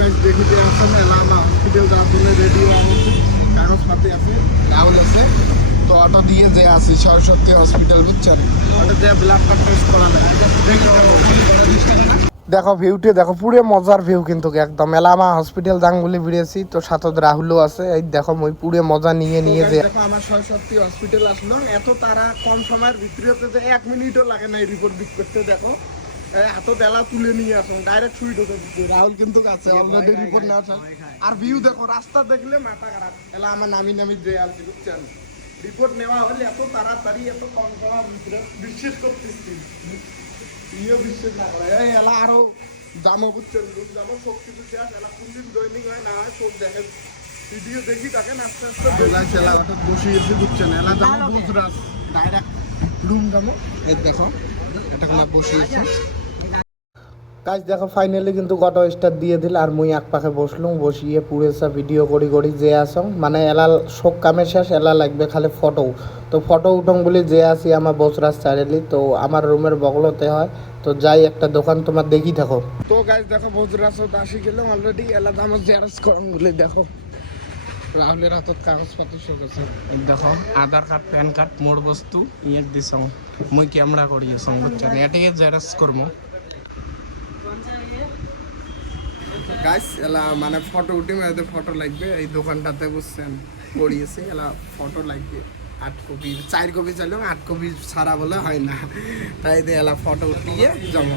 Guys দেখি যে এখন এলামা হসপিটাল যাওয়ার জন্য রেডি হওয়া হচ্ছে, কাগজপাতি আছে, রাহুল আছে, তো অটো দিয়ে যে আসি সরস্বতী হসপিটাল, বুঝছেন, অটো দিয়ে ব্লাড টেস্ট করা যায়। দেখো ভিউটি দেখো, পুরো মজার ভিউ কিন্তু একদম। এলামা হসপিটাল জাঙ্গুলি বেরিয়েছি, তো সাথে রাহুলও আছে। এই দেখো মই পুরো মজা নিয়ে নিয়ে যে দেখো আমার সরস্বতী হসপিটাল আসলো। এত তারা কম সময়ের ভিতরে যে 1 মিনিটও লাগে না এই রিপোর্ট দিক করতে। দেখো এত বেলা তুলে নিয়ে আসো, ডাইরেক্ট সুইট হতে দিচ্ছে। রাহুল কিন্তু আছে অলরেডি রিপোর্ট নেওয়া। আর ভিউ দেখো, রাস্তা দেখলে মাথা খারাপ। এলা আমার নামি নামি যে আসছে, বুঝছেন, রিপোর্ট নেওয়া হলে এত তাড়াতাড়ি এত কম সময়ের ভিতরে বিশ্বাস করতেছি, ইয়েও বিশ্বাস না করে। এই এলা আরো জামো, বুঝছেন, জামো সব কিছু শেষ। এলা কোনদিন জয়েনিং হয় না হয় সব দেখেন, ভিডিও দেখি দেখেন আস্তে আস্তে এলা হঠাৎ বসিয়েছি, বুঝছেন। এলা যাবো গুজরাট ডাইরেক্ট রুম যাবো। এই দেখো এটা না বসিয়েছে কাজ। দেখো ফাইনালি কিন্তু গটো স্টার দিয়ে দিল, আর মুই এক পাখে বসলুম, বসিয়ে পুরেসা ভিডিও করি করি যে আসং। মানে এলা শোক কামের শেষ, এলা লাগবে খালি ফটো। তো ফটো উঠং বলে যে আসি আমার বসরাজ চাইলি, তো আমার রুমের বগলতে হয়। তো যাই একটা দোকান তোমার দেখি থাকো। তো গাইজ দেখো বসরাজ আসি গেলাম অলরেডি। এলা আমার জেরক্স করং বলে দেখো রাহুলের হাতত কাগজপত্র শেষ আছে। দেখো আধার কার্ড, প্যান কার্ড, মোর বস্তু ইয়ে দিছং। মুই ক্যামেরা করিয়েছং, বুঝছেন, এটাকে জেরক্স করবো গাইস। এলা মানে ফটো উঠে মেয়েদের ফটো লাগবে এই দোকানটাতে, বুঝছেন, করিয়েছে। এলা ফটো লাগবে 8 কপি, 4 কপি চাইলেও 8 কপি ছাড়া বলে হয় না, তাই এলা ফটো উঠিয়ে যাবো।